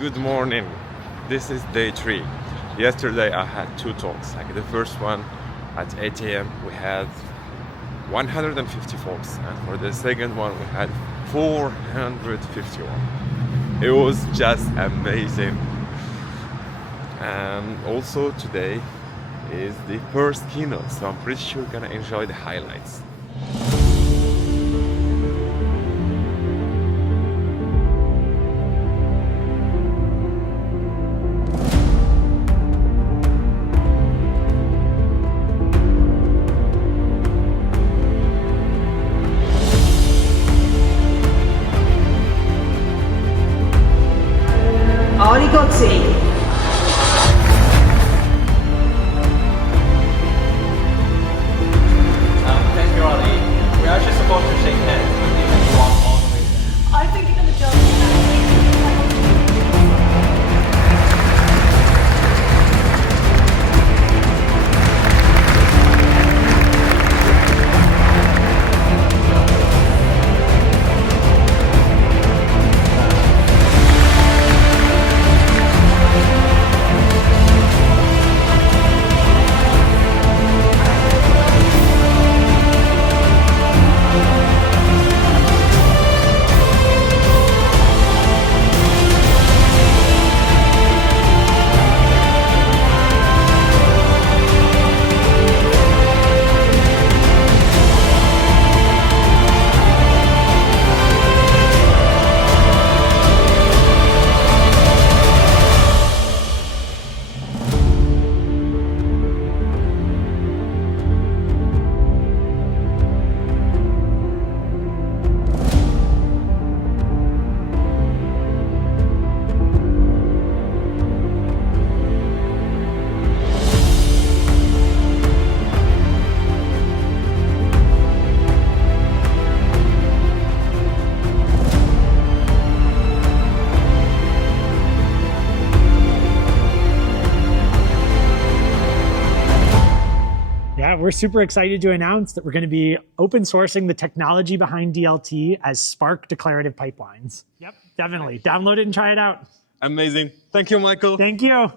Good morning. This is day 3. Yesterday I had 2 talks. Like the first one at 8 a.m. we had 150 folks, and for the second one we had 451. It was just amazing. And also today is the first keynote, so I'm pretty sure you're gonna enjoy the highlights. Arigato. Thank you, Ali. We're actually supposed to shake hands, but you can walk all the way there. I think you're gonna jump. Yeah, we're super excited to announce that we're going to be open sourcing the technology behind DLT as Spark declarative pipelines. Yep, definitely. Download it and try it out. Amazing. Thank you, Michael. Thank you.